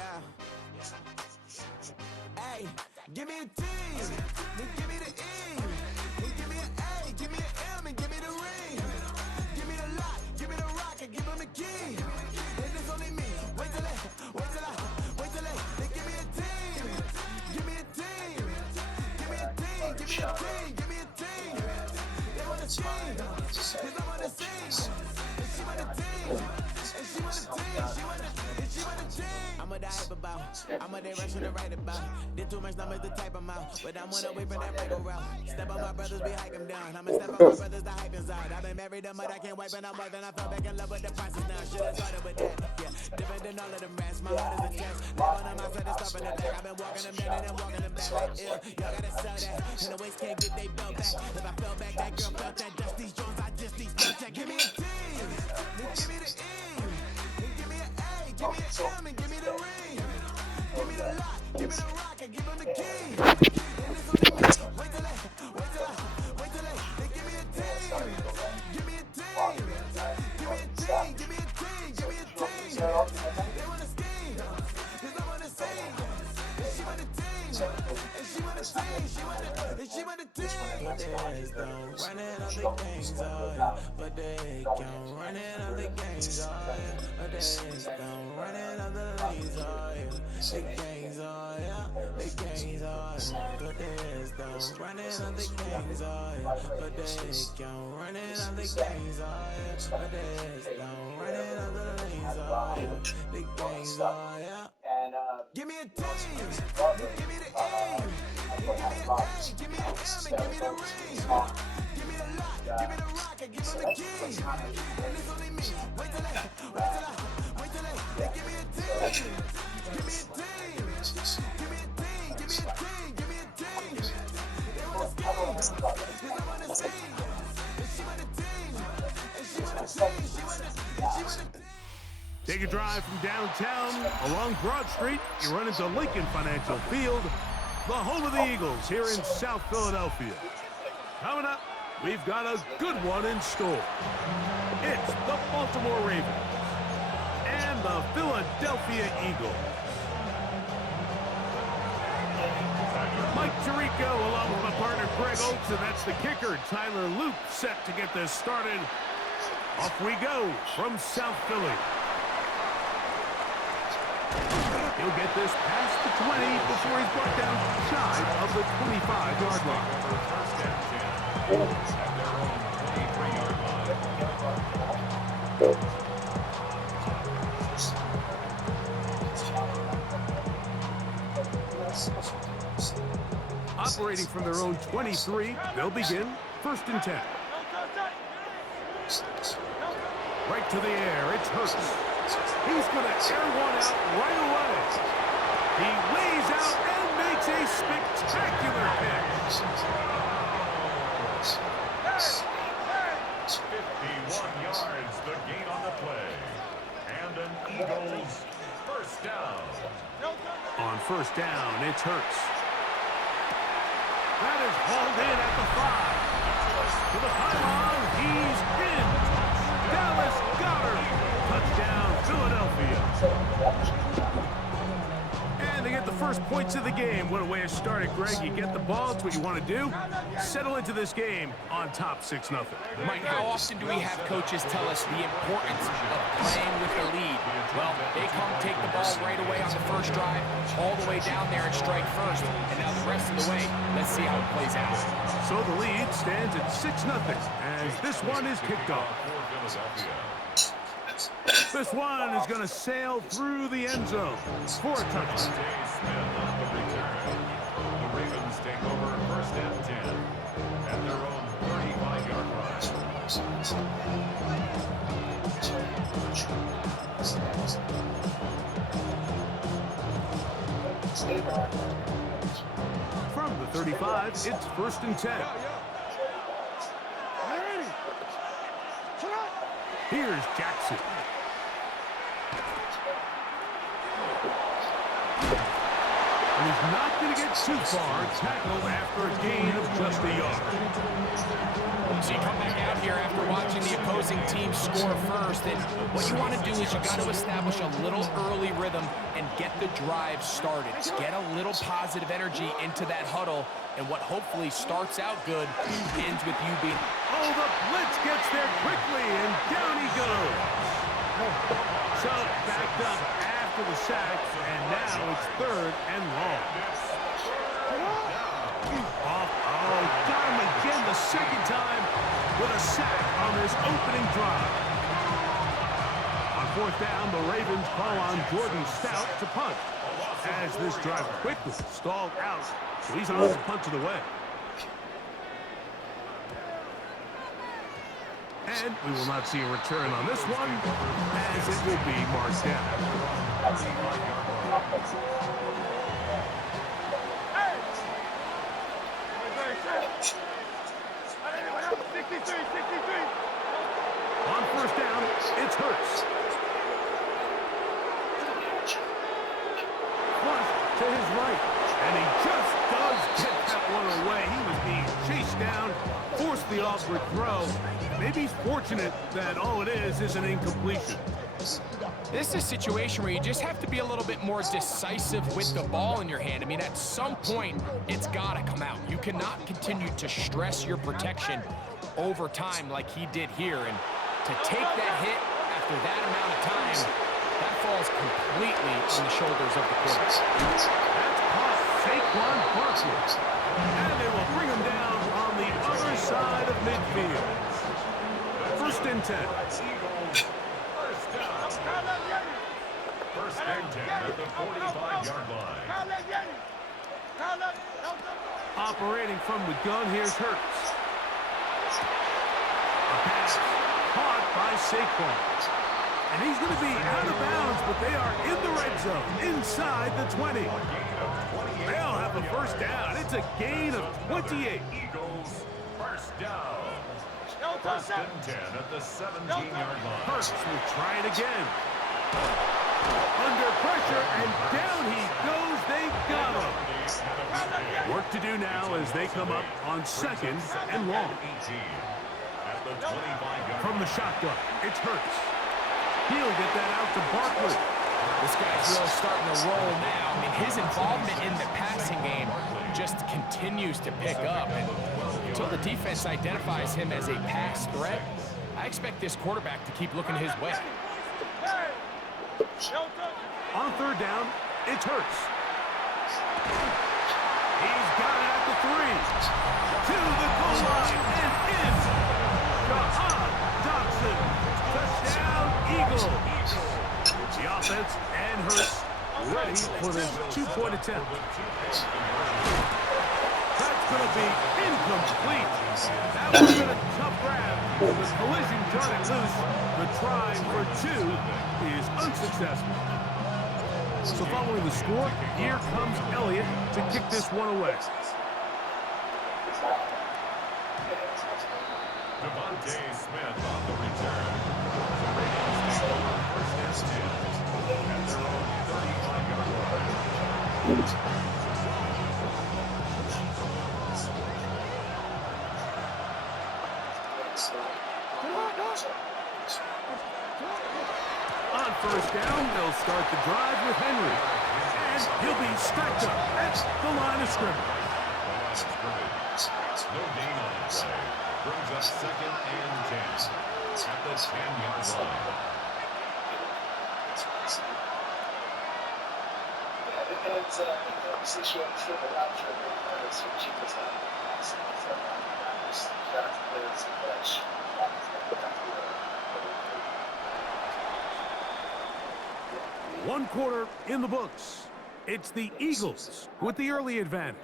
Yeah. Hey, give me a T, then give me the E, then give me an A, give me an M, and give me the ring. Give me the lock, give me the rock, and give him the key. And it's only me. Wait till they, then give me a team. Give me a team. Give me a team. Give me a team. Give me a team. They want a team. Cause I'm on the scene. And she want a team. And she want a team. She want a team. I'm a die about. I'm a day rushing to write about. Did too much numbers to type them out. But I'm one away from that Michael route. Step on my brothers, we hike them down. I'ma step on my brothers, the hype inside. I've been married to mud, I can't wipe and I'm more than I fell back in love with the process now. Should've started with that. Yeah, different than all of them rats. My heart is a test. Live on my side and stuff in the back. I've been walking them down and then walking them back like ill. Y'all gotta sell that. And the waist can't get they belt back. If I fell back, that girl felt that. Dust these Jones, I just these belt check. Give me a T, then give me the E, then give me an A, give me an M, and give me the ring. Give me the lock, give me the rock, and give him the key. And it's only me. Wait till they give me a team. Give me a team. Give me a team. Give me a team. Give me a team. They want a scheme. Cause I'm on the scene. And she want a team. And she want a team. She want a team. But there's no running of the gangs, oh yeah. But they can't run it of the gangs, oh yeah. But there's no running of the lanes, oh yeah. The gangs, oh yeah. The gangs, oh yeah. But there's no running of the gangs, oh yeah. But they can't run it of the gangs, oh yeah. But there's no running of the lanes, oh yeah. The gangs, oh yeah. Give me a team, give me the E, give me an A, give me an M, and give me the ring. Give me the lock, give me the rock, and give them the key. And it's only me. Wait till they give me a team. Give me a team. Give me a team. Give me a team. Give me a team. They want a scheme. Cause I'm on the scene. And she want a team. And she want a team. She want a team. Take a drive from downtown along Broad Street. You run into Lincoln Financial Field, the home of the Eagles here in South Philadelphia. Coming up, we've got a good one in store. It's the Baltimore Ravens and the Philadelphia Eagles. Mike Tirico along with my partner Greg Oakes, and that's the kicker, Tyler Luke, set to get this started. Off we go from South Philly. He'll get this past the 20 before he's brought down shy of the 25-yard line. Operating from their own 23, they'll begin 1st and 10. Right to the air, it's Hurts. He's going to air one out right away. He lays out and makes a spectacular catch. 51 yards, the gain on the play. And an Eagles first down. On 1st down, it's Hurts. That is hauled in at the 5. To the pylon, he's in. Dallas Goedert. Touchdown, Philadelphia. And they get the first points of the game. What a way to start it, Greg. You get the ball. It's what you want to do. Settle into this game on top 6-0. Mike, how often do we have coaches tell us the importance of playing with the lead? Well, they come take the ball right away on the first drive, all the way down there and strike first. And now the rest of the way, let's see how it plays out. So the lead stands at 6-0 as this one is kicked off. This one is going to sail through the end zone for a touchdown. The Ravens take over 1st and 10 at their own 35-yard line. From the 35, it's 1st and 10. Here's Jackson. And he's not going to get too far. Tackled after a gain of just a yard. So you come back out here after watching the opposing team score first, and what you want to do is you got to establish a little early rhythm and get the drive started. Get a little positive energy into that huddle, and what hopefully starts out good ends with you being... Oh, the blitz gets there quickly, and down he goes. So backed up after the sack, and now it's 3rd and long. Oh, got him again the second time with a sack on this opening drive. On 4th down, the Ravens call on Jordan Stout to punt, as this drive quickly stalled out, so he's on to punt it away. And we will not see a return on this one, as it will be marked down. On 1st down, it's Hurts. Flush to his right, and he just does get that one away. He was being chased down, forced the awkward throw. Maybe he's fortunate that all it is an incompletion. This is a situation where you just have to be a little bit more decisive with the ball in your hand. I mean, at some point, it's got to come out. You cannot continue to stress your protection over time like he did here. And to take that hit after that amount of time, that falls completely on the shoulders of the quarterback. That's caught Saquon Barkley. And they will bring him down on the other side of midfield. 1st and 10. First and 10 at the 45-yard line. Operating from the gun, here's Hurts. A pass caught by Saquon. And he's going to be out of bounds, but they are in the red zone, inside the 20. They'll have a 1st down. It's a gain of 28. Eagles, 1st down. 1st and 10 at the 17-yard line. Hurts will try it again. Under pressure, and down he goes. They got him. Work to do now as they come up on 2nd and long. From the shotgun, it's Hurts. He'll get that out to Barkley. This guy's really starting to roll now. I mean, his involvement in the passing game just continues to pick up. And until the defense identifies him as a pass threat, I expect this quarterback to keep looking his way. On 3rd down, it's Hurts. He's got it at the 3. To the goal line and in. Jahan Dotson. Touchdown, Eagles. The offense and Hurts ready for this 2-point attempt. That's going to be incomplete. That would have been a tough grab. The collision got it loose. The try for 2 is unsuccessful. So following the score, here comes Elliott to kick this one away. Devontae Smith on the return. The Ravens take over 1st and 10 at their own 35-yard line. On 1st down, they'll start the drive with Henry. And he'll be stacked up at the line of scrimmage. No gain on the play. Brings up 2nd and 10 at the 10-yard line. One quarter in the books. It's the Eagles with the early advantage.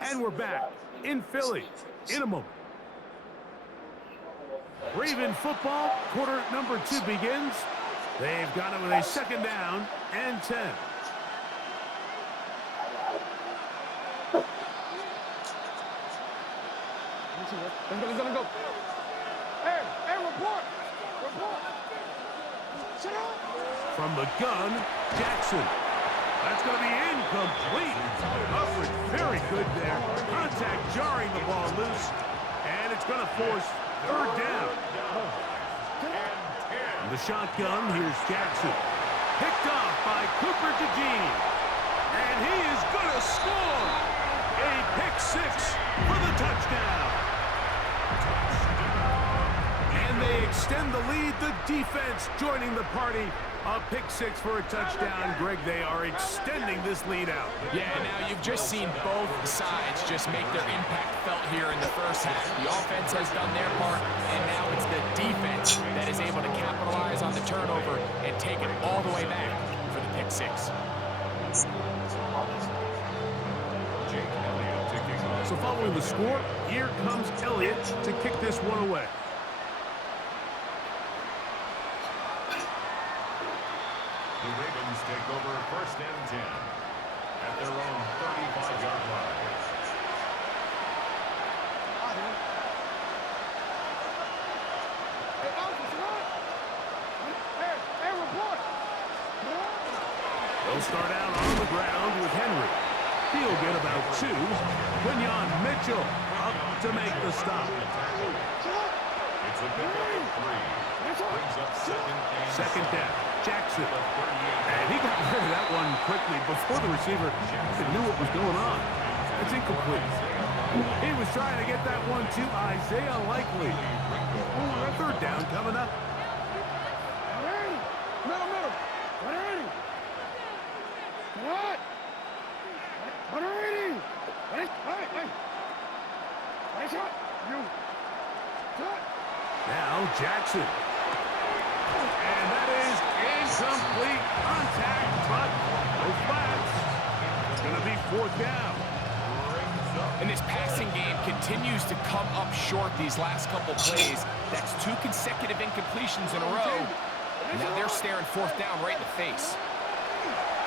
And we're back in Philly in a moment. Raven football, quarter number 2 begins. They've got it with a 2nd down and 10. He's gonna go. Hey, report. From the gun, Jackson. That's going to be incomplete. Coverage very good there. Contact jarring the ball loose. And it's going to force third down. In the shotgun, here's Jackson. Picked off by Cooper DeJean. And he is going to score. A pick six for the touchdown. And they extend the lead. The defense joining the party. A pick six for a touchdown. Greg, they are extending this lead out. Yeah, now you've just seen both sides just make their impact felt here in the first half. The offense has done their part, and now it's the defense that is able to capitalize on the turnover and take it all the way back for the pick six. So following the score, here comes Elliott to kick this one away. The Ravens take over first and 10 at their own 35-yard line. Hey, report. They'll start out on the ground with Henry. He'll get about two. Quinyon Mitchell up to make the stop. It's a pickup of 3. Brings up Second down. Jackson. And he got rid of that one quickly before the receiver knew what was going on. It's incomplete. He was trying to get that one to Isaiah Likely. Third down coming up. Middle. What? Now Jackson. And that is incomplete contact, but no flats. It's going to be fourth down. And this passing game continues to come up short these last couple plays. That's 2 consecutive incompletions in a row. Now they're staring fourth down right in the face.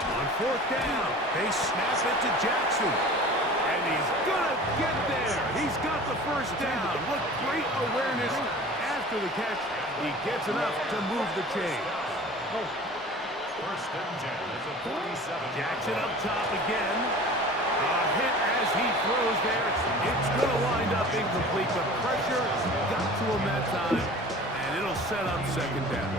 On fourth down, they snap it to Jackson. And he's going to get there. He's got the first down. What great awareness after the catch. He gets enough to move the chain. First and 10 is a 47. Jackson up top again. A hit as he throws there. It's going to wind up incomplete. The pressure got to him that time. And it'll set up second down.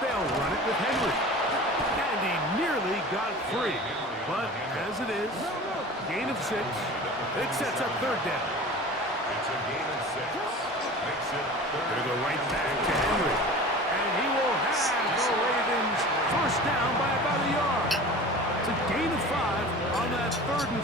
They'll run it with Henry. And he nearly got free. But as it is, gain of 6. It sets up third down. It's a gain of 6. Makes it They go right back to Henry. And he will have the Ravens first down by about a yard. It's a gain of 5 on that 3rd and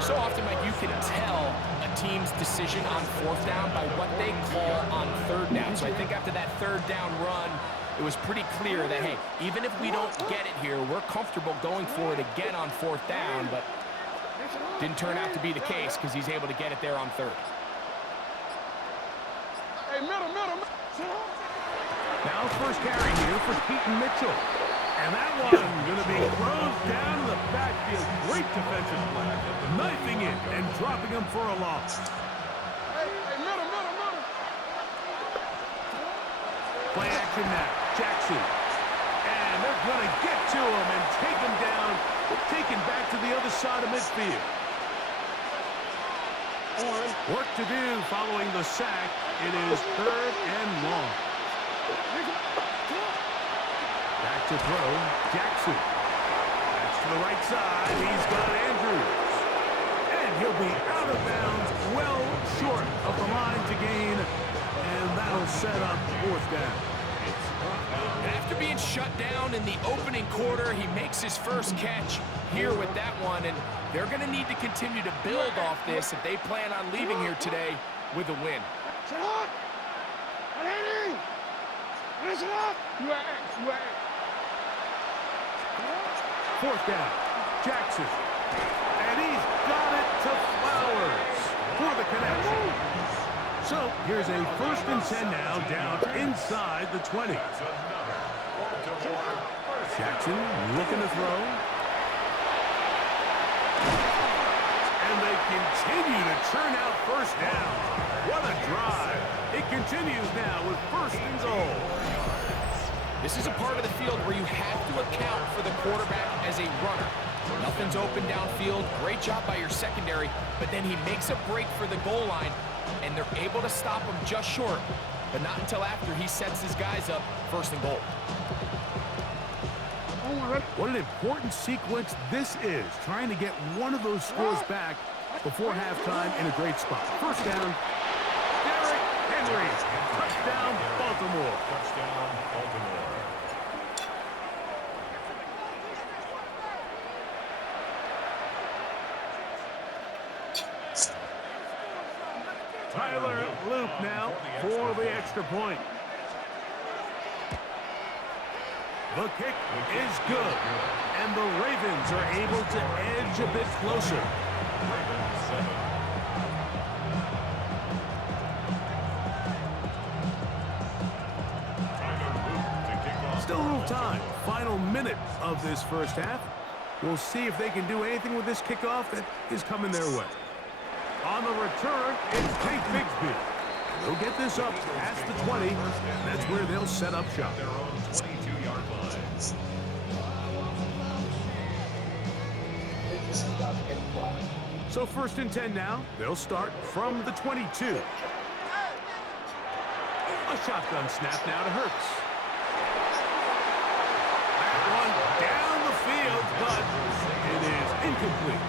4. So often, Mike, you can tell a team's decision on fourth down by what they call on third down. So I think after that third down run, it was pretty clear that, hey, even if we don't get it here, we're comfortable going for it again on fourth down, but didn't turn out to be the case because he's able to get it there on third. Hey, middle. Now first carry here for Keaton Mitchell. And that one going to be closed down in the backfield. Great defensive play. Knifing it and dropping him for a loss. Hey, middle. Play action now. Jackson. And they're going to get to him and take him down. Taken back to the other side of midfield. Work to do following the sack. It is 3rd and long. Back to throw. Jackson. That's to the right side. He's got Andrews. And he'll be out of bounds, well short of the line to gain. And that'll set up fourth down. And after being shut down in the opening quarter, he makes his first catch here with that one. And they're going to need to continue to build off this if they plan on leaving here today with a win. Listen up! You Fourth down. Jackson. And he's got it to Flowers for the connection. So here's a 1st and 10 now down inside the 20. Jackson looking to throw. And they continue to churn out first down. What a drive. It continues now with first and goal. This is a part of the field where you have to account for the quarterback as a runner. Nothing's open downfield. Great job by your secondary, but then he makes a break for the goal line, and they're able to stop him just short, but not until after he sets his guys up first and goal. What an important sequence this is, trying to get one of those scores back before halftime in a great spot. First down, Derrick Henry. Touchdown, Baltimore. Touchdown, Baltimore. Tyler Loop now for the extra point. The kick is good, and the Ravens are able to edge a bit closer. Ravens 7. Tyler Luke to kick off. Still a little time. Final minute of this first half. We'll see if they can do anything with this kickoff that is coming their way. On the return, it's Tate Bigsby. They'll get this up past the 20. That's where they'll set up shop. Their own 22-yard line. So first and 10 now. They'll start from the 22. A shotgun snap now to Hurts. That one down the field, but it is incomplete.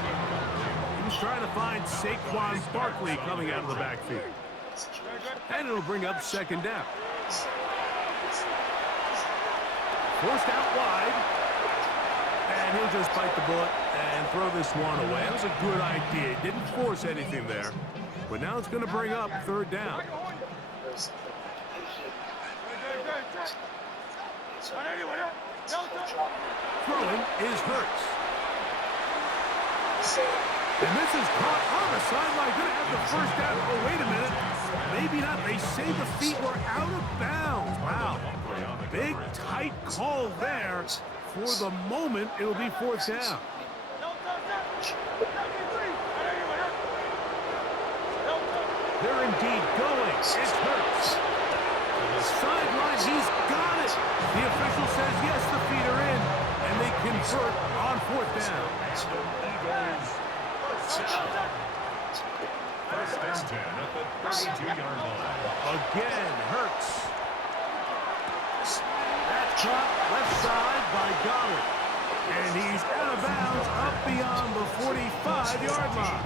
He was trying to find Saquon Barkley coming out of the backfield. And it'll bring up second down. Forced out wide. And he'll just bite the bullet and throw this one away. That was a good idea. He didn't force anything there. But now it's going to bring up third down. Throwing is Hurts. And this is caught on the sideline. Going to have the first down. Oh, wait a minute. Maybe not. They say the feet were out of bounds. Wow. Big, tight call there. For the moment, it'll be fourth down. They're indeed going. It's Hurts. To the sideline, he's got it. The official says, yes, the feet are in, and they convert on fourth down. First and 10 at the 32-yard line. Again, Hurts. That's caught left side by Goddard. And he's out of bounds up beyond the 45-yard line.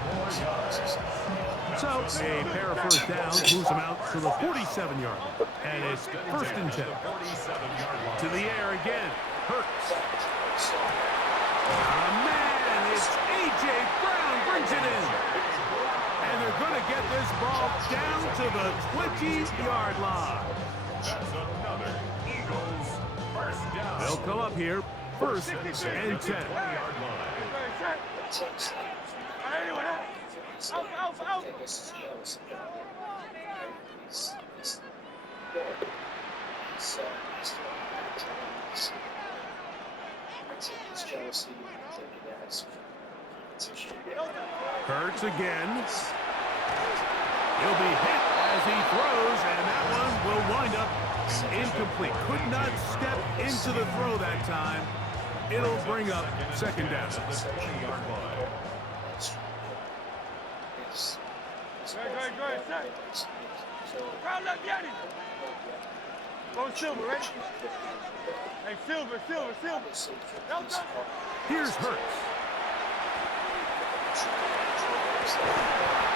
So a pair of first downs moves him out to the 47-yard line. And it's first and 10. To the air again. Hurts. Man, it's A.J. Brown brings it in. And they're going to get this ball down to the 20-yard line. That's another Eagles first down. They'll come up here first and 10. 20-yard line. Hurts again. He'll be hit as he throws, and that one will wind up incomplete. Could not step into the throw that time. It'll bring up second down. The 20-yard line. Go Silver, right? Hey, Silver. Here's Hurts.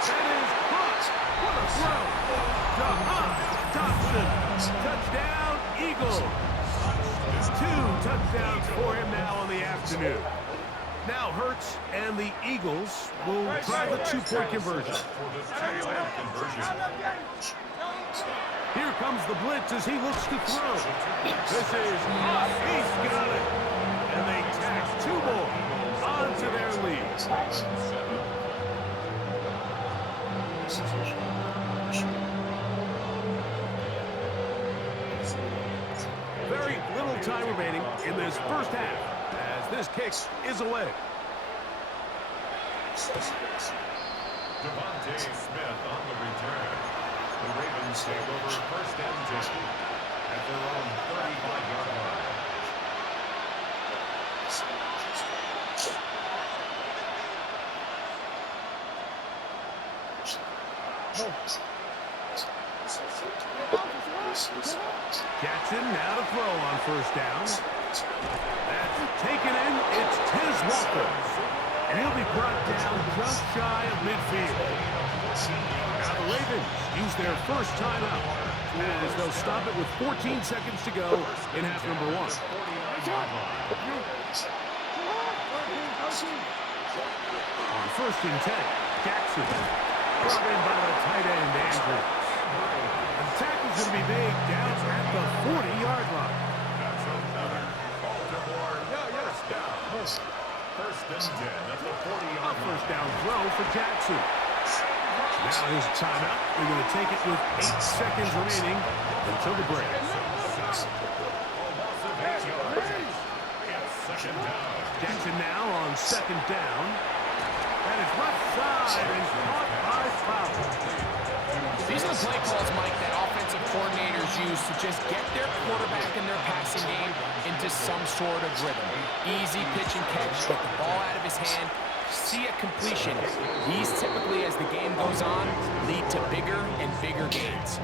That is caught. What a throw. Jahan Dotson. Touchdown, Eagles. 2 touchdowns for him now on the afternoon. Now Hurts and the Eagles will try the two-point conversion. Here comes the blitz as he looks to throw. This is off. He's got it. And they tack 2 more onto their lead. Very little time remaining in this first half as this kick is away. Devontae Smith on the return. The Ravens take over first and 10 at their own 35-yard line. Jackson now to throw on first down. That's taken in. It's Tiz Walker. And he'll be brought down just shy of midfield. Now the Ravens use their first timeout as they'll stop it with 14 seconds to go in half number 1. On first and 10, Jackson brought in by the tight end, Andrews. The tackle's going to be made down at the 40-yard line. That's another Baltimore first down. First and 10 at the 40-yard line. First down throw for Jackson. Now his timeout. They're going to take it with 8 seconds remaining until the break. Jackson now on second down. That is left side and caught by Fowler. These are the play calls, Mike, that offensive coordinators use to just get their quarterback and their passing game into some sort of rhythm. Easy pitch and catch, get the ball out of his hand, see a completion. These typically, as the game goes on, lead to bigger and bigger gains.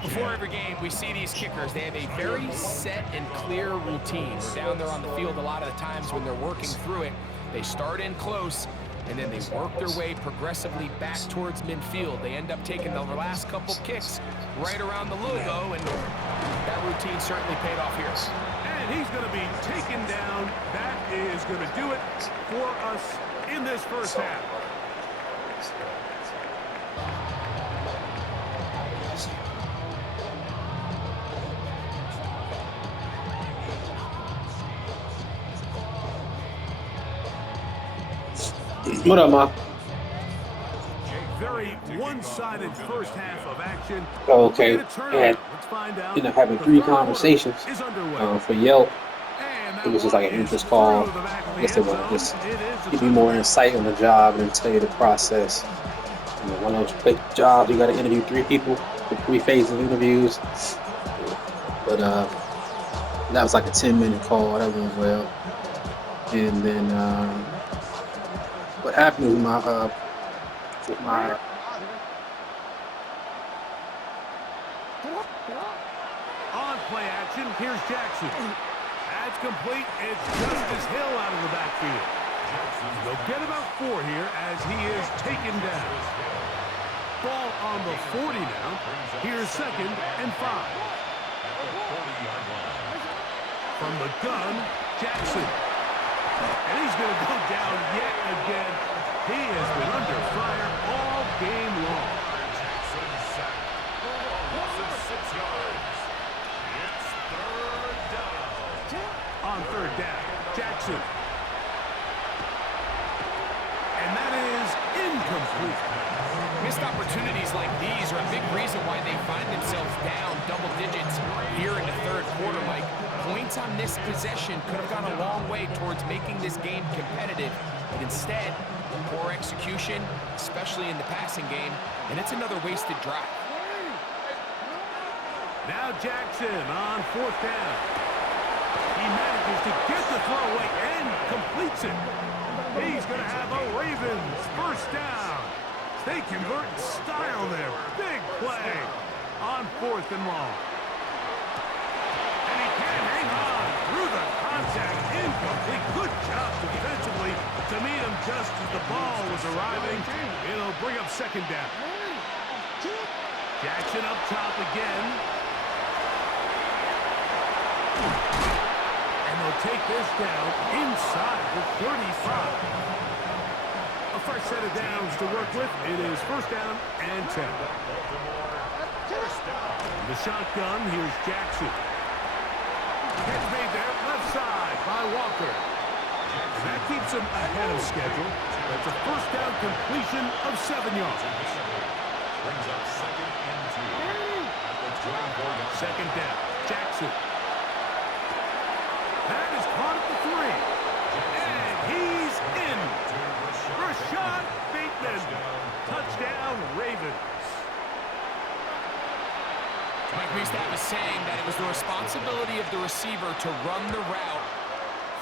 Before every game, we see these kickers. They have a very set and clear routine. We're down there on the field a lot of the times when they're working through it. They start in close, and then they work their way progressively back towards midfield. They end up taking the last couple kicks right around the logo, and that routine certainly paid off here. And he's going to be taken down. That is going to do it for us in this first half. What up, Ma? Very one-sided first half of action. Oh, okay. Let's find out. Ended up having 3 conversations for Yelp. It was just like an interest call. I guess they want to just give you more insight on the job and tell you the process. You know, one of those big jobs, you got to interview 3 people for 3 phases of interviews. But that was like a 10-minute call. That went well. And then what happened with my on play action, here's Jackson. That's complete. It's Justice Hill out of the backfield. They'll get about 4 here as he is taken down. Ball on the 40 now. Here's second and 5. From the gun, Jackson. And he's going to go down yet again. He has been under fire all game long. On third down, Jackson. And that is incomplete. Missed opportunities like these are a big reason why they find themselves down double digits here in the third quarter, Mike. Points on this possession could have gone a long way towards making this game competitive. But instead, poor execution, especially in the passing game, and it's another wasted drive. Now Jackson on fourth down. He manages to get the throw away and completes it. He's going to have a Ravens first down. They convert in style there. Big play on 4th and long. And he can't hang on through the contact. Incomplete. Good job defensively to meet him just as the ball was arriving. It'll bring up second down. Jackson up top again. And they'll take this down inside the 35. A fresh set of downs to work with. It is first down and 10. The shotgun, here's Jackson. Catch made there, left side by Walker. And that keeps him ahead of schedule. That's a first down completion of 7 yards. Brings up second and 2 at the 24-yard line. Second down, Jackson. That is caught at the 3. And he's in. Rashad Bateman receiver to run the route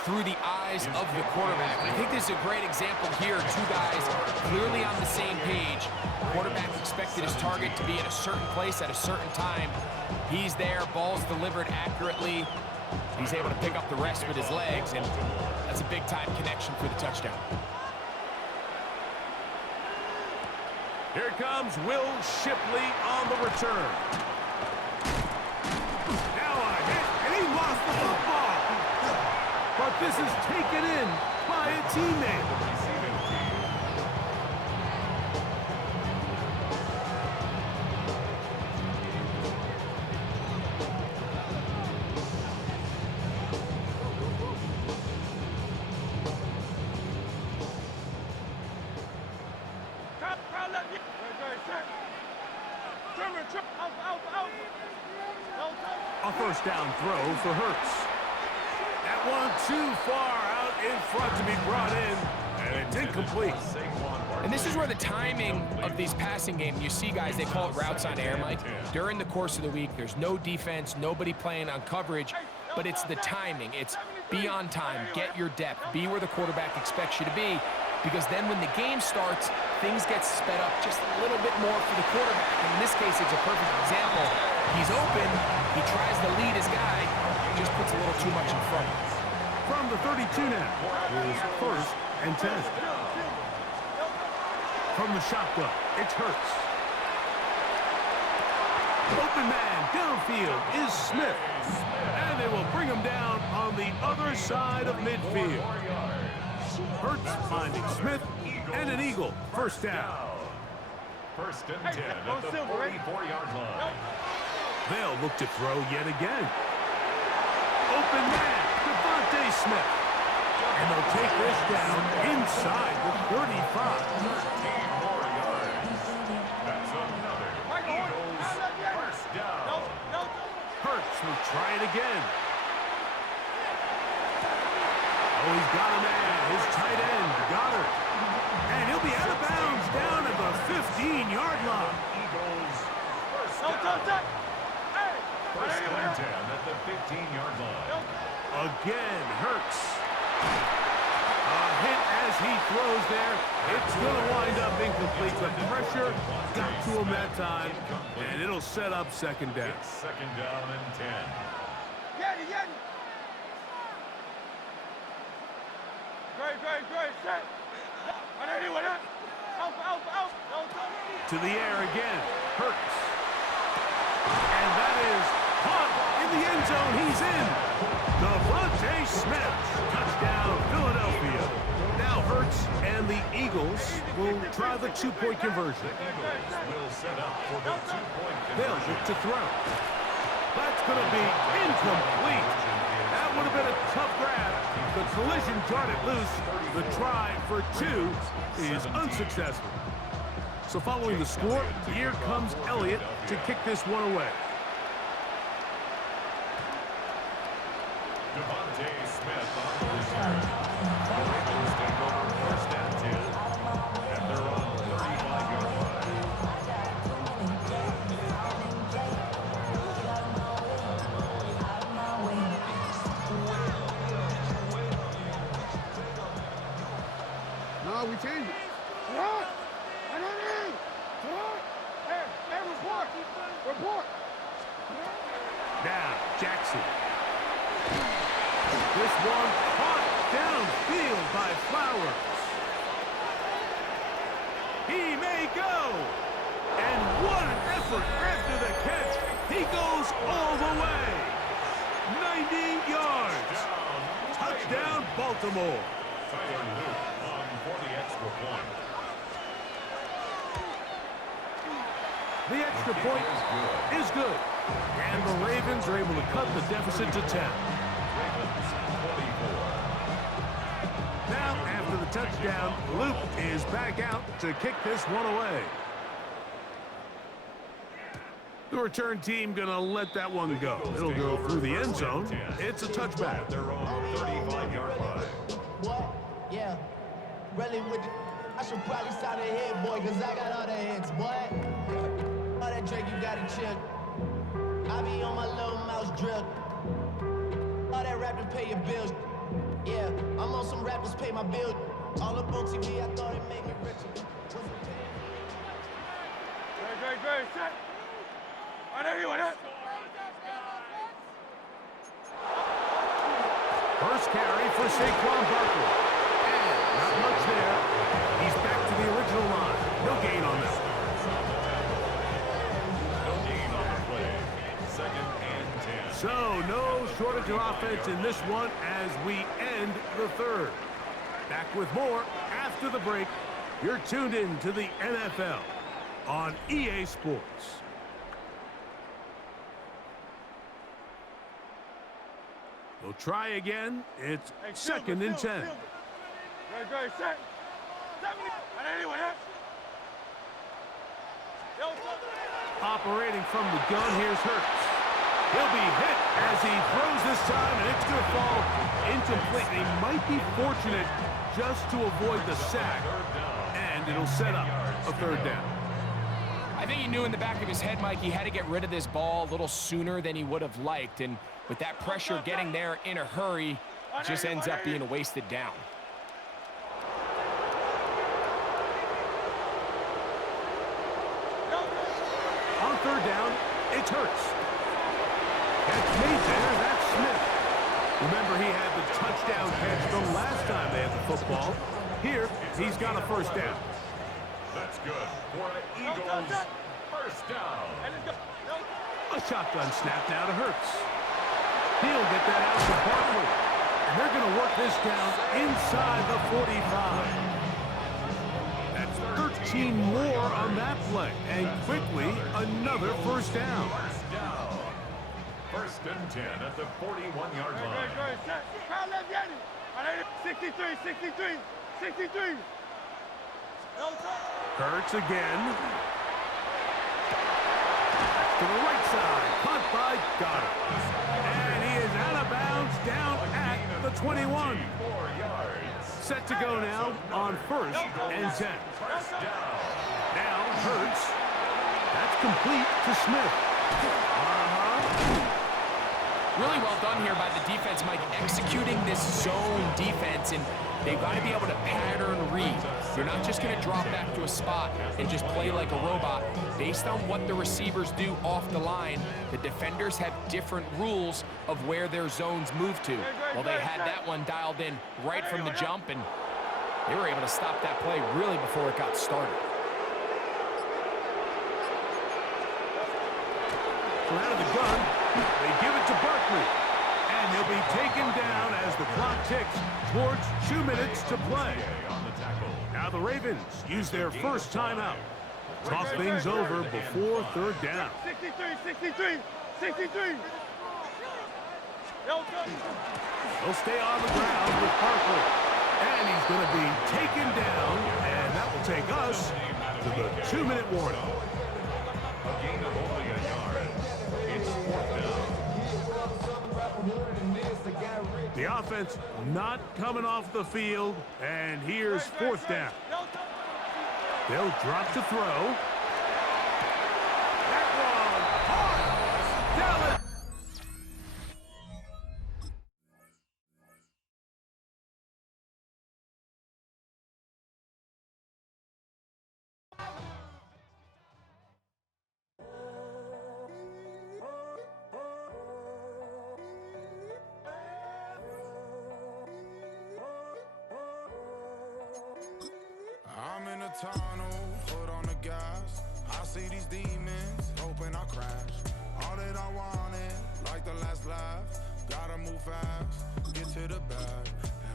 through the eyes of the quarterback. I think this is a great example here. Two guys clearly on the same page. Quarterback expected his target to be in a certain place at a certain time. He's there, ball's delivered accurately. He's able to pick up the rest with his legs, and that's a big-time connection for the touchdown. Here comes Will Shipley on the return. Now on a hit, and he lost the football. But this is taken in by a teammate. A first down throw for Hurts. That one too far out in front to be brought in, and it's incomplete. And this is where the timing of these passing games, you see guys, they call it routes on air, Mike. During the course of the week, there's no defense, nobody playing on coverage, but it's the timing. It's be on time, get your depth, be where the quarterback expects you to be, because then when the game starts, things get sped up just a little bit more for the quarterback. And in this case, it's a perfect example. He's open, he tries to lead his guy, just puts a little too much in front. From the 32 now, is first and 10. From the shotgun, it's Hurts. Open man downfield is Smith. And they will bring him down on the other side of midfield. Hurts finding Smith, and an Eagle, first down. First and 10 at the 44-yard line. They'll look to throw yet again. Open man, Devontae Smith. And they'll take this down inside the 35. 13 more yards. That's another Eagles first down. Hurts will try it again. Oh, he's got a man, his tight end, Goddard. And he'll be out of bounds down at the 15-yard line. Eagles first down. First and 10 at the 15-yard line. Again, Hurts. A hit as he throws there. It's going to wind up incomplete. The pressure got to him that time, and it'll set up second down. It's second down and 10. To the air again, Hurts. And that is caught in the end zone. He's in. Devontae Smith, touchdown, Philadelphia. Now Hurts and the Eagles will try the two-point conversion. Will set up for the two-point They'll conversion. look to throw. That's going to be incomplete. That would have been a tough grab. The collision jarred it loose. The try for two is unsuccessful. So following the score, here comes Elliott to kick this one away. Devontae Smith on the return. The Ravens take over first and 10 at their own 35-yard line. No, we changed it. What? I don't know. What? Hey, report. Report. Now, Jackson. This one caught downfield by Flowers. He may go. And what an effort after the catch. He goes all the way. 90 yards. Touchdown, Baltimore. Tyler Luke on for the extra point. The extra point is good. And the Ravens are able to cut the deficit to 10. Ravens 24. Now, after the touchdown, Luke is back out to kick this one away. The return team going to let that one go. It'll go through the end zone. It's a touchback. At their own 35-yard line. What? Yeah. Really with I should probably sign a hit, boy, because I got all the hits, boy. All that Drake, you got to chill. I be on my little mouse drip. all that rap to pay your bills. Yeah, I'm on some rappers pay my bills. All up on TV, I thought it made me richer. Great, set. I know you want it. First carry for Saquon Barkley. And not much there. He's back to the original line. No gain on that. No gain on the play. 2nd and 10. So, no shortage of offense in this one as we end the third. Back with more after the break. You're tuned in to the NFL on EA Sports. They'll try again. It's 2nd and 10. Great, set. Operating from the gun, here's Hurts. He'll be hit as he throws this time, and it's going to fall incomplete. He might be fortunate just to avoid the sack, and it'll set up a 3rd down. I think he knew in the back of his head, Mike, he had to get rid of this ball a little sooner than he would have liked, and with that pressure getting there in a hurry, it just ends up being a wasted down. On 3rd down, it's Hurts. Catch made there, that's Smith. Remember, he had the touchdown catch the last time they had the football. Here, he's got a 1st down. That's good for an Eagles 1st down. A shotgun snap now to Hurts. He'll get that out to Barkley. And they're going to work this down inside the 45. That's 13 more on that play. And quickly, another 1st down. 1st and 10 at the 41-yard line. Great, set. 63. Hurts again. To the right side. Caught by Goddard. And he is out of bounds down at the 21. Set to go now on 1st and 10. Now Hurts. That's complete to Smith. Really well done here by the defense, Mike, executing this zone defense, and they've got to be able to pattern read. They're not just going to drop back to a spot and just play like a robot. Based on what the receivers do off the line, the defenders have different rules of where their zones move to. Well, they had that one dialed in right from the jump, and they were able to stop that play really before it got started. So out of the gun, they give it to Barkley. And he'll be taken down as the clock ticks towards 2 minutes to play. Now the Ravens use their 1st timeout. Talk things over before 3rd down. 63. He'll stay on the ground with Barkley. And he's going to be taken down. And that will take us to the 2-minute warning. A gain of only a yard. It's 4th down. The offense not coming off the field, and here's 4th down. They'll drop to throw. That one, hard. Dallas. I'm in a tunnel, foot on the gas. I see these demons, hoping I crash. All that I wanted, like the last laugh. Gotta move fast, get to the bag.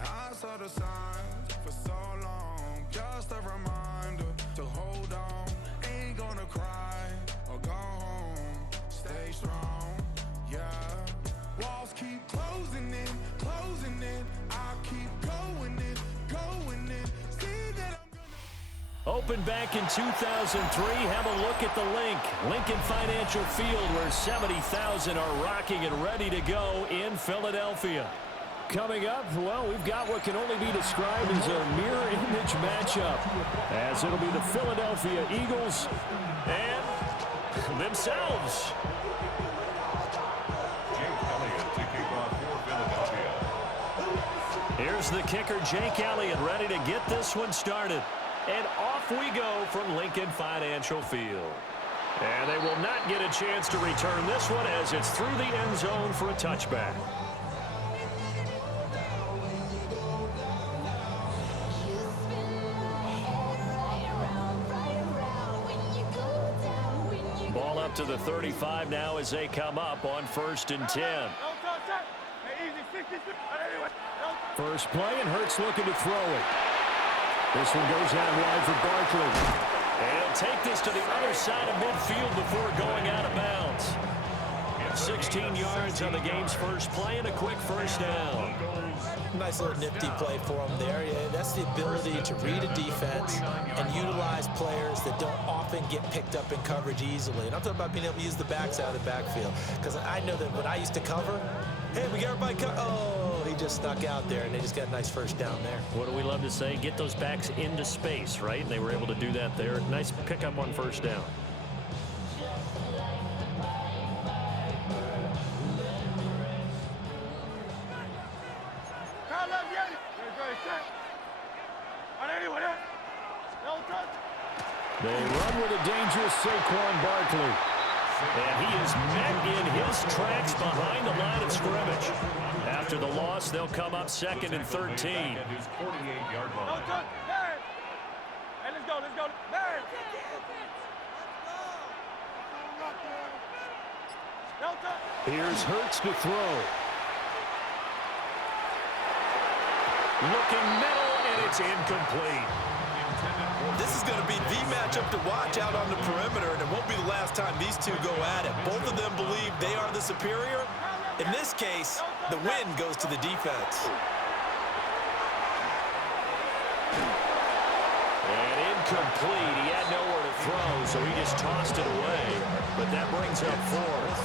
I saw the signs for so long, just a reminder to hold on. Ain't gonna cry or go home, stay strong, yeah. Walls keep closing in, I keep going in. See that Opened back in 2003, have a look at the Lincoln Financial Field, where 70,000 are rocking and ready to go in Philadelphia. Coming up, well, we've got what can only be described as a mirror image matchup, as it'll be the Philadelphia Eagles and themselves. Jake Elliott to kick off for Philadelphia. Here's the kicker, Jake Elliott, ready to get this one started. And off we go from Lincoln Financial Field. And they will not get a chance to return this one as it's through the end zone for a touchback. Ball up to the 35 now as they come up on 1st and 10. First play, and Hurts looking to throw it. This one goes out wide for Barkley. And he'll take this to the other side of midfield before going out of bounds. 16 yards on the game's first play and a quick first down. Nice little nifty play for him there. Yeah, that's the ability to read a defense and utilize players that don't often get picked up in coverage easily. And I'm talking about being able to use the backside of the backfield. Because I know that when I used to cover, hey, we got everybody cut. Oh, he just snuck out there, and they just got a nice first down there. What do we love to say? Get those backs into space, right? And they were able to do that there. Nice pickup on first down. They run with a dangerous Saquon Barkley. And he is met in his tracks behind the line of scrimmage. After the loss, they'll come up 2nd and 13. And his 48-yard line. Hey, let's go. Here's Hurts to throw. Looking middle, and it's incomplete. This is going to be the matchup to watch out on the perimeter, and it won't be the last time these two go at it. Both of them believe they are the superior. In this case, the win goes to the defense. And incomplete. He had nowhere to throw, so he just tossed it away. But that brings up 4th.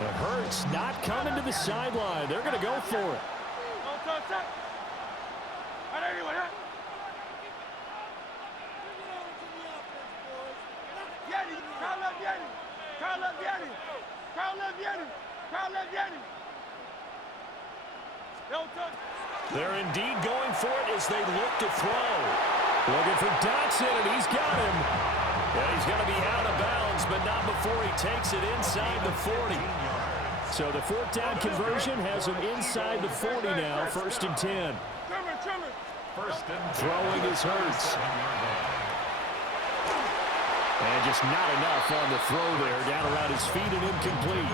And Hurts not coming to the sideline. They're going to go for it. They're indeed going for it as they look to throw. Looking for Dotson, and he's got him. And he's going to be out of bounds, but not before he takes it inside the 40. So the 4th down conversion has him inside the 40 now, 1st and 10. Throwing is Hurts. And just not enough on the throw there, down around his feet and incomplete.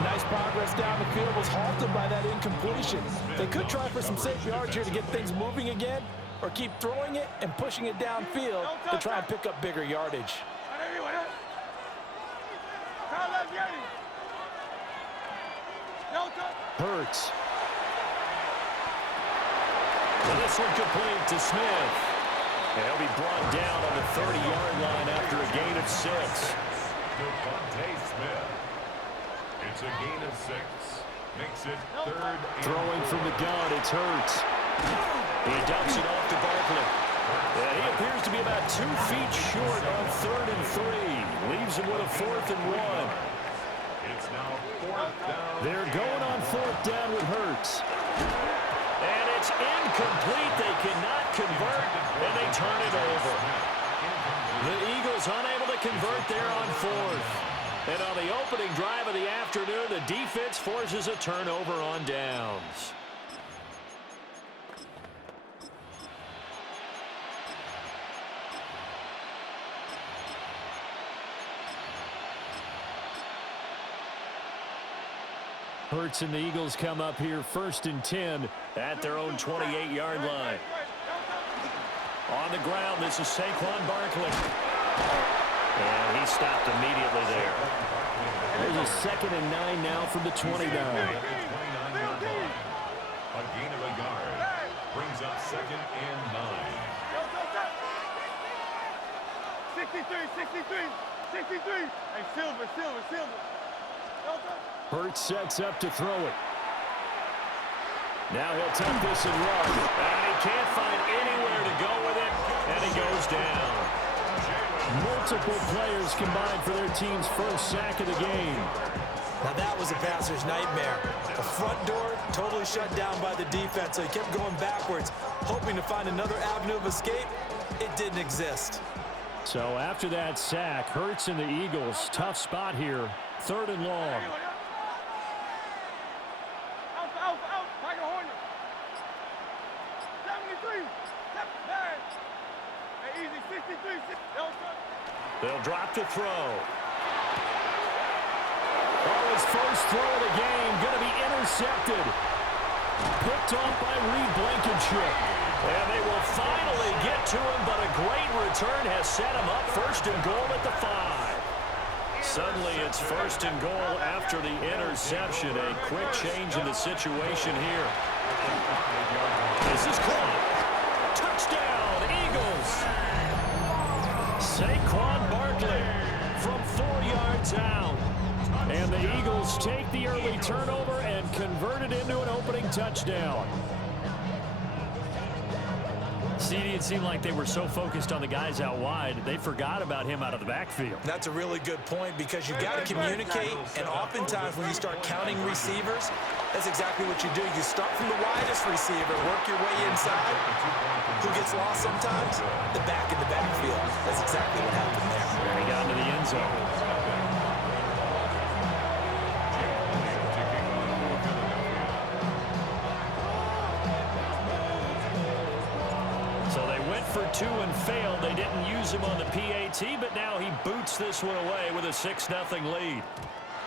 Nice progress down the field, was halted by that incompletion. They could try for some safe yards here to get things moving again, or keep throwing it and pushing it downfield to try and pick up bigger yardage. Hurts. And this one complete to Smith. And he'll be brought down on the 30-yard line after a gain of 6. Smith. It's a gain of 6. Makes it 3rd. Throwing from the gun, it's Hurts. He dumps it off to Barkley. And he appears to be about 2 feet short on 3rd and 3. Leaves him with a 4th and 1. It's now 4th down. They're going on 4th down with Hurts. And it's incomplete. They cannot convert, and they turn it over. The Eagles unable to convert there on 4th. And on the opening drive of the afternoon, the defense forces a turnover on downs. Hurts and the Eagles come up here 1st and 10 at their own 28-yard line. On the ground, this is Saquon Barkley. And he stopped immediately there. There's a 2nd and 9 now from the 29. A gain of a yard. Brings up 2nd and 9. 63. Hey, Silver. Hurts sets up to throw it. Now he'll take this and run. And he can't find anywhere to go with it. And he goes down. Multiple players combined for their team's first sack of the game. Now that was a passer's nightmare. The front door totally shut down by the defense, so he kept going backwards, hoping to find another avenue of escape. It didn't exist. So after that sack, Hurts and the Eagles, tough spot here, 3rd and long. They'll drop to throw. Oh, his first throw of the game going to be intercepted. Picked off by Reed Blankenship. And they will finally get to him, but a great return has set him up 1st and goal at the 5. Suddenly it's 1st and goal after the interception. A quick change in the situation here. This is caught. Touchdown, Eagles. Saquon Barkley from 4 yards out. And the Eagles take the early turnover and convert it into an opening touchdown. CD, it seemed like they were so focused on the guys out wide, they forgot about him out of the backfield. That's a really good point because you got to communicate, and oftentimes when you start counting receivers, that's exactly what you do. You start from the widest receiver, work your way inside. Who gets lost sometimes? The back in the backfield. That's exactly what happened there. He got into the end zone. So they went for 2 and failed. They didn't use him on the PAT, but now he boots this one away with a 6-0 lead.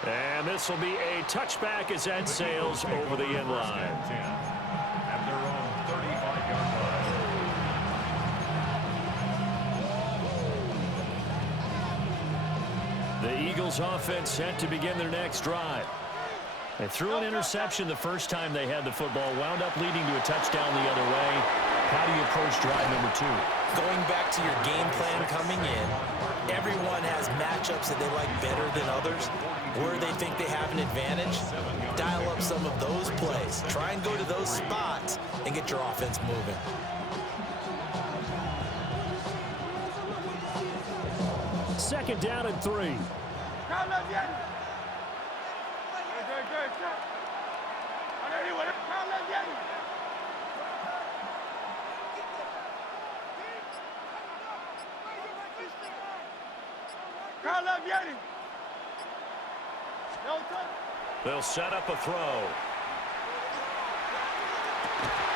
And this will be a touchback as that sails over the end line. At their own 35-yard line. The Eagles offense set to begin their next drive. They threw an interception the first time they had the football, wound up leading to a touchdown the other way. How do you approach drive number 2? Going back to your game plan coming in, everyone has matchups that they like better than others, where they think they have an advantage. Dial up some of those plays. Try and go to those spots and get your offense moving. Second down and 3. They'll set up a throw.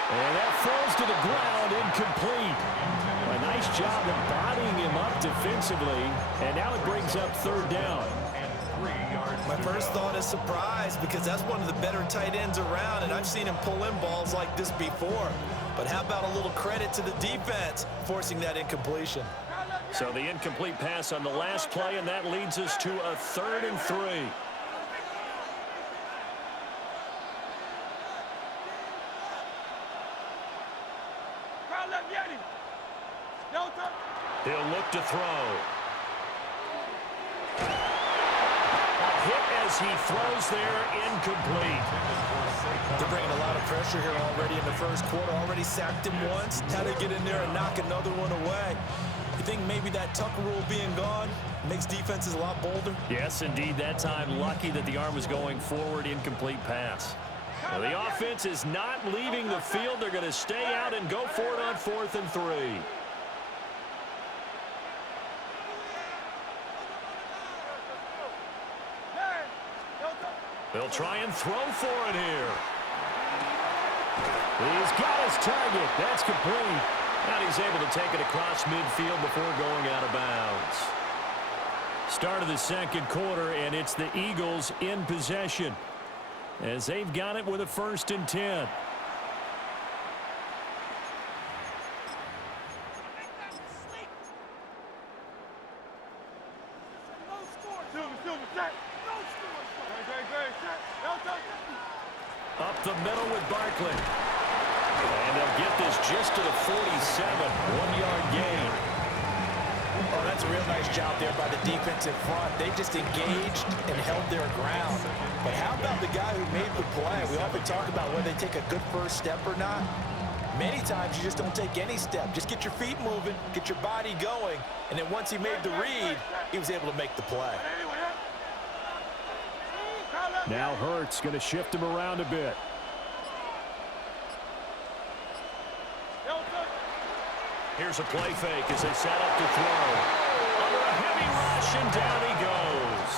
And that falls to the ground, incomplete. A nice job of bodying him up defensively, and now it brings up 3rd down. My first thought is surprise because that's one of the better tight ends around, and I've seen him pull in balls like this before. But how about a little credit to the defense forcing that incompletion? So the incomplete pass on the last play, and that leads us to a 3rd and 3. He'll look to throw. A hit as he throws there, incomplete. They're bringing a lot of pressure here already in the first quarter. Already sacked him once. Now they get in there and knock another one away. You think maybe that Tucker rule being gone makes defenses a lot bolder? Yes, indeed. That time, lucky that the arm was going forward, incomplete pass. Well, the offense is not leaving the field. They're going to stay out and go for it on 4th and 3. They'll try and throw for it here. He's got his target. That's complete. And he's able to take it across midfield before going out of bounds. Start of the second quarter, and it's the Eagles in possession as they've got it with a 1st and 10. Up the middle with Barkley. And they'll get this just to the 47, 1-yard gain. Oh, that's a real nice job there by the defensive front. They just engaged and held their ground. But how about the guy who made the play? We often talk about whether they take a good first step or not. Many times you just don't take any step. Just get your feet moving, get your body going, and then once he made the read, he was able to make the play. Now Hurts going to shift him around a bit. Here's a play fake as they set up to throw. Under a heavy rush, and down he goes.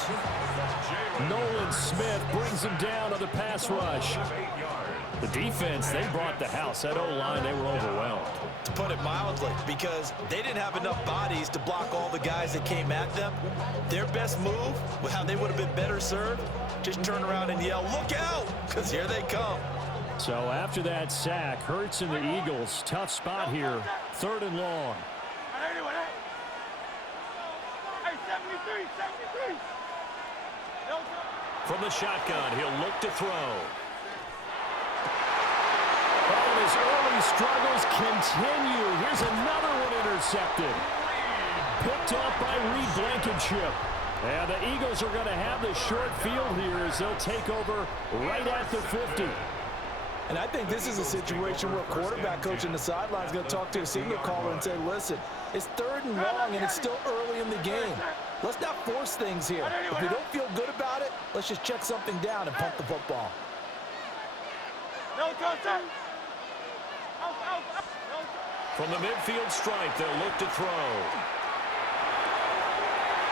Nolan Smith brings him down on the pass rush. The defense, they brought the house. That O-line, they were overwhelmed. To put it mildly, because they didn't have enough bodies to block all the guys that came at them. Their best move, how they would have been better served, just turn around and yell, "Look out!" Because here they come. So after that sack, Hurts and the Eagles, tough spot here, 3rd and long. From the shotgun, he'll look to throw. Oh, his early struggles continue. Here's another one intercepted. Picked off by Reed Blankenship. And the Eagles are going to have the short field here as they'll take over right at the 50. And I think this is a situation where quarterback coach in the sideline is going to talk to a signal caller and say, listen, it's 3rd and long and it's still early in the game. Let's not force things here. If we don't feel good about it, let's just check something down and punt the football. From the midfield stripe, they'll look to throw.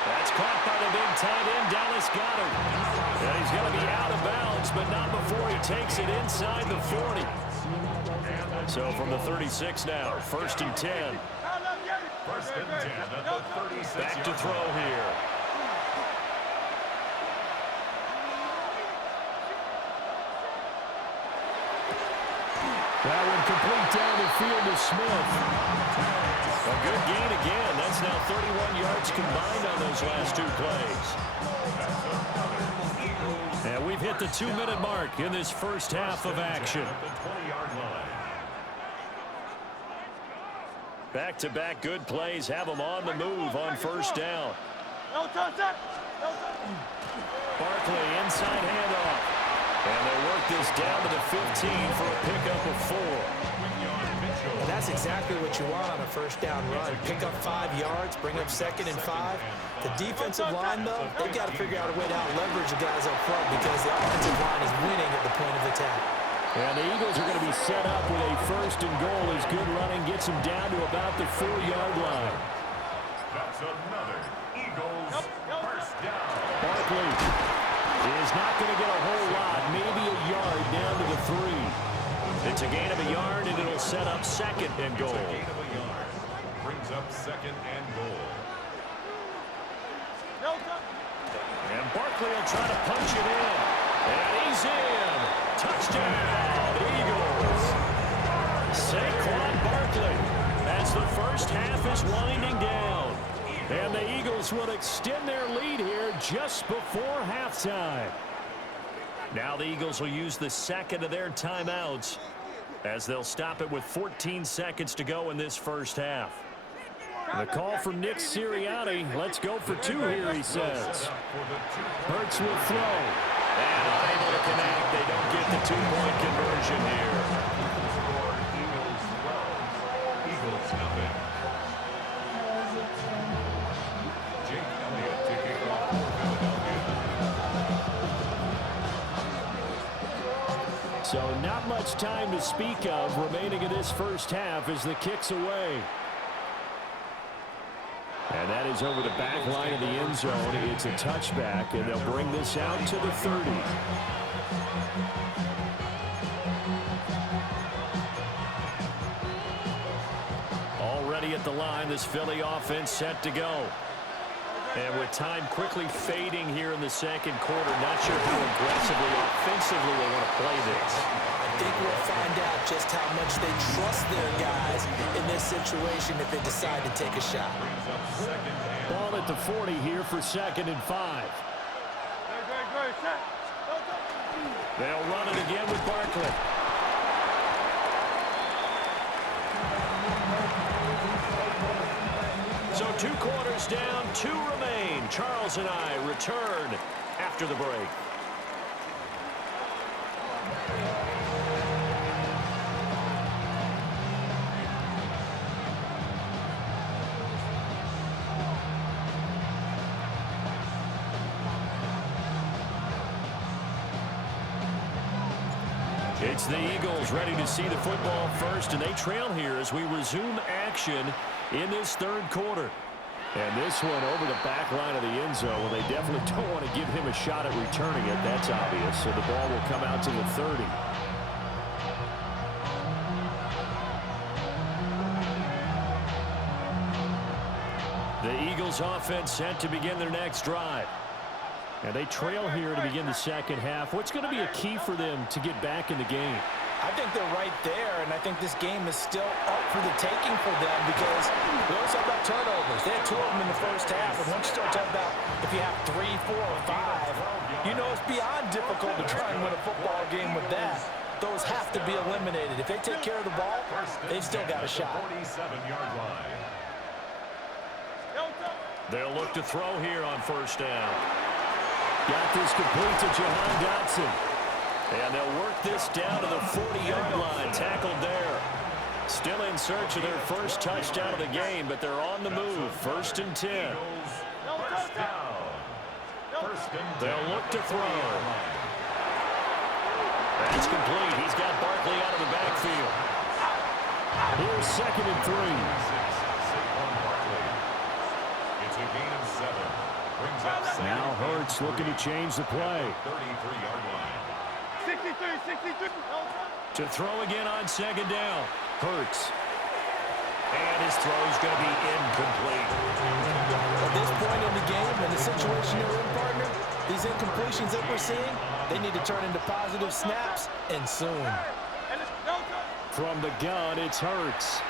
That's caught by the big tight end, Dallas Goedert. And he's going to be out of bounds, but not before he takes it inside the 40. So from the 36 now, 1st and 10. 1st and 10 at the 36. Back to throw here. That one complete down the field to Smith. A good gain again. That's now 31 yards combined on those last 2 plays. And we've hit the 2-minute mark in this first half of action. Back-to-back good plays have them on the move on 1st down. Barkley inside handoff. And they work this down to the 15 for a pickup of 4. And that's exactly what you want on a 1st down run. Pick up 5 yards, bring up 2nd and 5. The defensive line, though, they've got to figure out a way to out-leverage the guys up front because the offensive line is winning at the point of attack. And the Eagles are going to be set up with a 1st and goal as good running gets them down to about the 4-yard line. That's another Eagles 1st down. Barkley is not going to get a whole lot, maybe a yard down to the 3. It's a gain of a yard, and it'll set up 2nd and goal. It's a gain of a yard. Brings up 2nd and goal. And Barkley will try to punch it in. And he's in. Touchdown, Eagles. Saquon Barkley as the first half is winding down. And the Eagles will extend their lead here just before halftime. Now the Eagles will use the 2nd of their timeouts as they'll stop it with 14 seconds to go in this first half. The call from Nick Sirianni. Let's go for 2 here, he says. Hurts will throw. And unable to connect. They don't get the 2-point conversion here. Eagles 12. Eagles nothing. Jake Elliott to kick off for Philadelphia. So not much time to speak of remaining in this first half as the kick's away. And that is over the back line of the end zone. It's a touchback, and they'll bring this out to the 30. Already at the line, this Philly offense set to go. And with time quickly fading here in the 2nd quarter, not sure how aggressively, offensively they want to play this. I think we'll find out just how much they trust their guys in this situation if they decide to take a shot. Ball at the 40 here for 2nd and 5. They'll run it again with Barkley. So 2 quarters down, 2 remain. Charles and I return after the break. It's the Eagles ready to see the football first, and they trail here as we resume action in this third quarter. And this one over the back line of the end zone. Well, they definitely don't want to give him a shot at returning it. That's obvious. So the ball will come out to the 30. The Eagles offense set to begin their next drive. And they trail here to begin the second half. What's going to be a key for them to get back in the game? I think they're right there, and I think this game is still up for the taking for them because we always talk about turnovers. They had 2 of them in the first half, and once you start talking about if you have 3, 4, or 5, you know it's beyond difficult to try and win a football game with that. Those have to be eliminated. If they take care of the ball, they've still got a shot. 47-yard line. They'll look to throw here on first down. Got this complete to Jahan Dotson. And they'll work this down to the 40-yard line. Tackled there. Still in search of their first touchdown of the game, but they're on the move. First and 10. First down. They'll look to throw. That's complete. He's got Barkley out of the backfield. Here's second and 3. It's a gain of 7. Brings up now Hurts looking to change the play. 33-yard line. 63. To throw again on second down. Hurts. And his throw's going to be incomplete. At this point in the game, in the situation they're in, partner, these incompletions that we're seeing, they need to turn into positive snaps, and soon. From the gun, it's Hurts.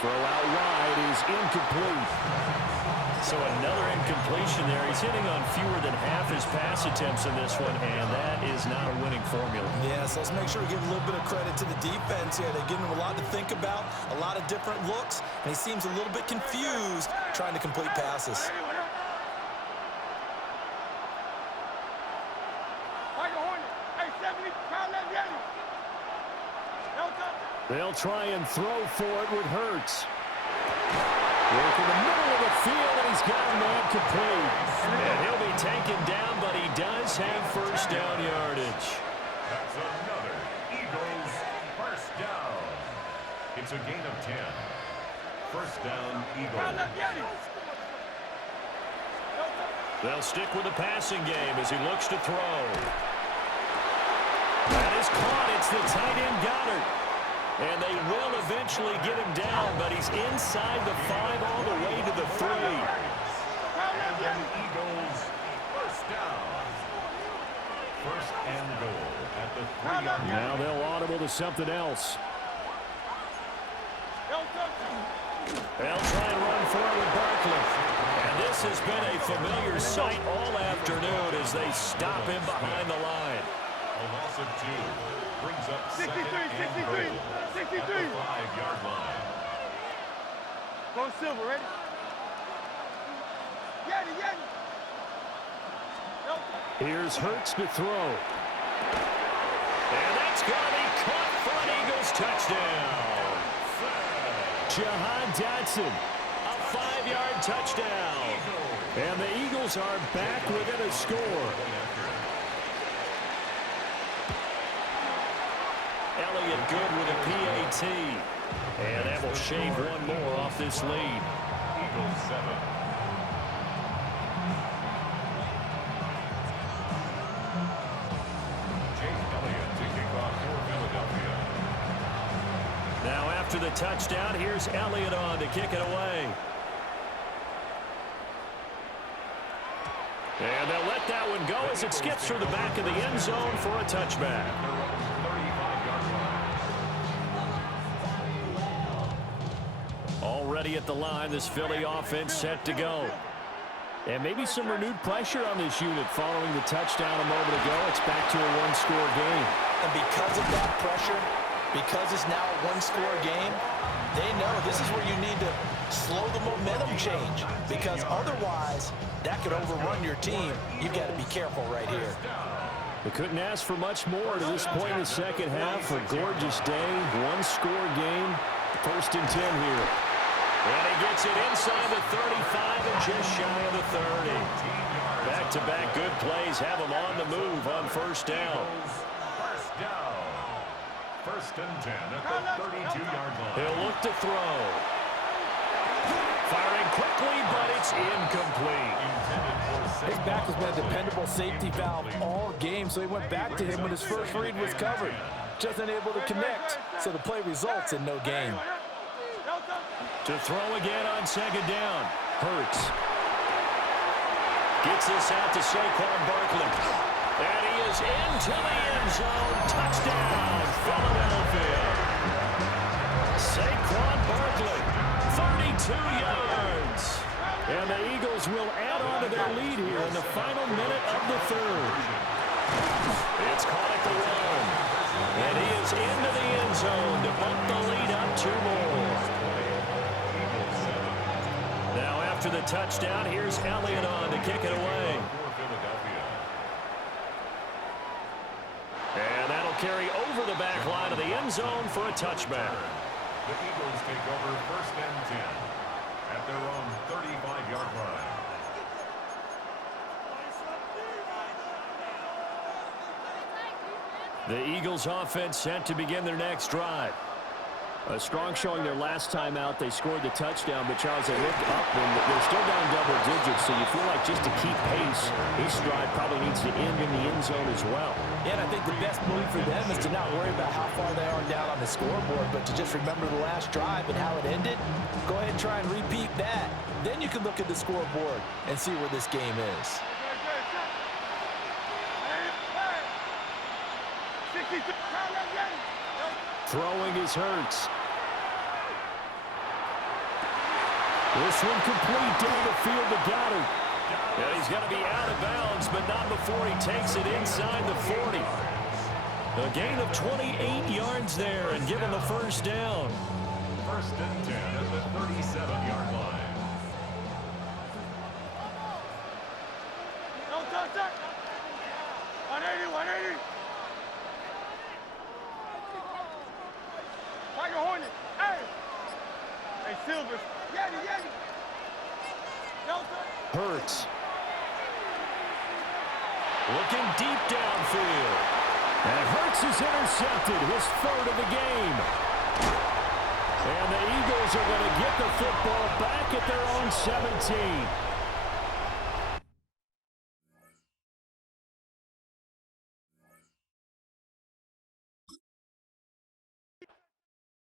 Throw out wide is incomplete. So another incompletion there. He's hitting on fewer than half his pass attempts in this one, and that is not a winning formula. Yes, let's make sure we give a little bit of credit to the defense here. They're giving him a lot to think about, a lot of different looks, and he seems a little bit confused trying to complete passes. They'll try and throw for it with Hurts. Work in the middle of the field, and he's got a man complete. And he'll be taken down, but he does have first down yardage. That's another Eagles first down. It's a gain of 10. First down, Eagles. They'll stick with the passing game as he looks to throw. That is caught. It's the tight end Goddard. And they will eventually get him down, but he's inside the 5 all the way to the 3. And the Eagles first down. First and goal at the 3-yard line. Now they'll audible to something else. They'll try and run forward with Barkley. And this has been a familiar sight all afternoon as they stop him behind the line. A loss of 2. Brings up 63. at the 5-yard line. Go Silver, ready? Here's Hurts to throw. And that's going to be caught for an Eagles touchdown. Jahan Dotson, a 5-yard touchdown. And the Eagles are back within a score. Elliott good with a PAT. And that will shave one more off this lead. Eagles 7. Now after the touchdown, here's Elliott on to kick it away. And they'll let that one go as it skips through the back of the end zone for a touchback. Already at the line, this Philly offense set to go. And maybe some renewed pressure on this unit following the touchdown a moment ago. It's back to a one-score game. And because of that pressure, because it's now a one-score game, they know this is where you need to slow the momentum change. Because otherwise, that could overrun your team. You've got to be careful right here. They couldn't ask for much more to this point in the second half. A gorgeous day, one-score game. First and 10 here. And he gets it inside the 35 and just shy of the 30. Back-to-back good plays have him on the move on first down. First down. First and 10 at the 32-yard line. He'll look to throw. Firing quickly, but it's incomplete. His back has been a dependable safety valve all game, so he went back to him when his first read was covered. Just unable to connect, so the play results in no gain. To throw again on second down. Hurts. Gets this out to Saquon Barkley. And he is into the end zone. Touchdown, Philadelphia. Saquon Barkley, 32 yards. And the Eagles will add on to their lead here in the final minute of the third. It's caught at the 1. And he is into the end zone to bump the lead up 2 more. Now after the touchdown, here's Elliott on to kick it away. And that'll carry over the back line of the end zone for a touchback. The Eagles take over first and 10 at their own 35-yard line. The Eagles offense set to begin their next drive. A strong showing their last time out. They scored the touchdown, but Charles, they looked up and they're still down double digits, so you feel like just to keep pace, this drive probably needs to end in the end zone as well. Yeah, and I think the best move for them is to not worry about how far they are down on the scoreboard, but to just remember the last drive and how it ended. Go ahead and try and repeat that. Then you can look at the scoreboard and see where this game is. Throwing is Hurts. This one complete down the field to Goddard. And he's going to be out of bounds, but not before he takes it inside the 40. A gain of 28 yards there and give him a first down. First and 10 at the 37-yard line. Don't touch that. 180, 180. Tiger Hornet. Hey. Hey, Silver. Yeti, Yeti. Don't touch. Hurts. Looking deep downfield. And Hurts is intercepted, his third of the game. And the Eagles are going to get the football back at their own 17.